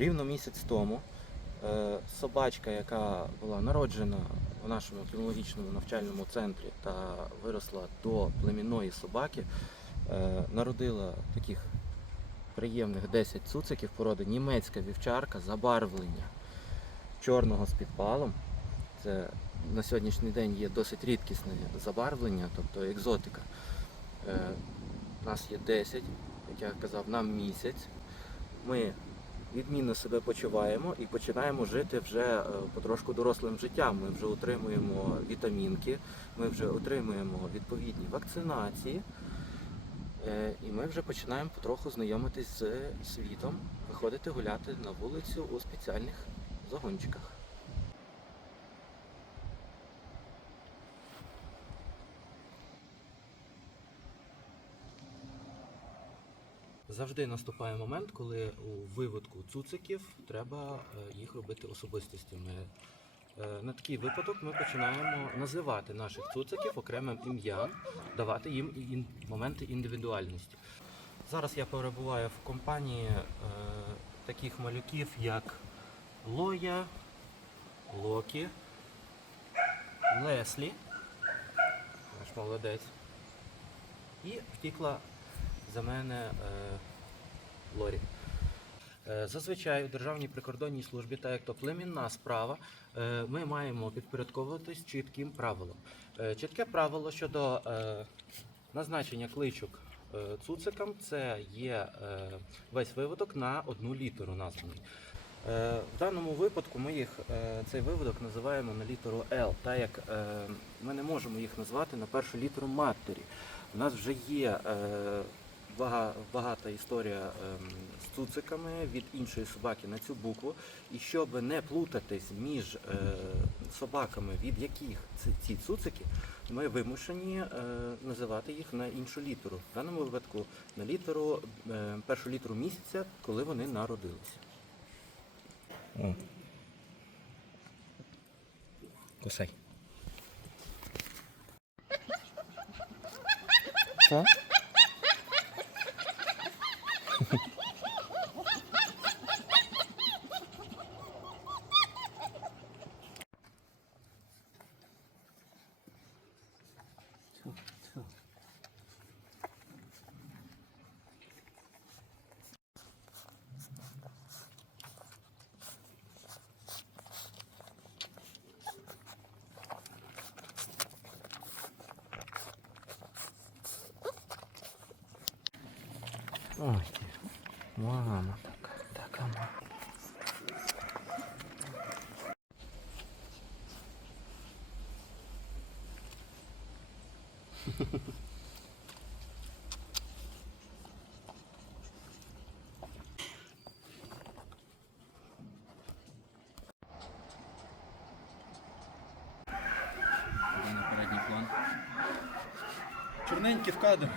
Рівно місяць тому е, собачка, яка була народжена в нашому кінологічному навчальному центрі та виросла до племінної собаки, е, народила таких приємних 10 цуциків породи німецька вівчарка забарвлення чорного з підпалом. Це на сьогоднішній день є досить рідкісне забарвлення, тобто екзотика. Е, у нас є 10, як я казав, нам місяць. Ми відмінно себе почуваємо і починаємо жити вже е, потрошку дорослим життям. Ми вже отримуємо вітамінки, ми вже отримуємо відповідні вакцинації. Е, І ми вже починаємо потроху знайомитись з світом, виходити гуляти на вулицю у спеціальних загончиках. Завжди наступає момент, коли у виводку цуциків треба е, їх робити особистостями. Е, На такий випадок ми починаємо називати наших цуциків окремим ім'ям, давати їм моменти індивідуальності. Зараз я перебуваю в компанії е, таких малюків, як Лоя, Локі, Леслі, наш молодець, і втікла за мене е, Лорі. Е, Зазвичай у Державній прикордонній службі, так як то племінна справа, е, ми маємо підпорядковуватись чітким правилам. Чітке правило щодо назначення кличок цуцикам це є весь виводок на одну літеру названий. В даному випадку ми їх цей виводок називаємо на літеру L, так як ми не можемо їх назвати на першу літеру матері. У нас вже є багата історія ем, з цуциками від іншої собаки на цю букву. І щоб не плутатись між е, собаками, від яких ці, цуцики, ми вимушені е, називати їх на іншу літеру. В даному випадку на літеру, е, першу літеру місяця, коли вони народилися. Кусай. Що? Ой, мама така, така мама. Чорненький в кадр.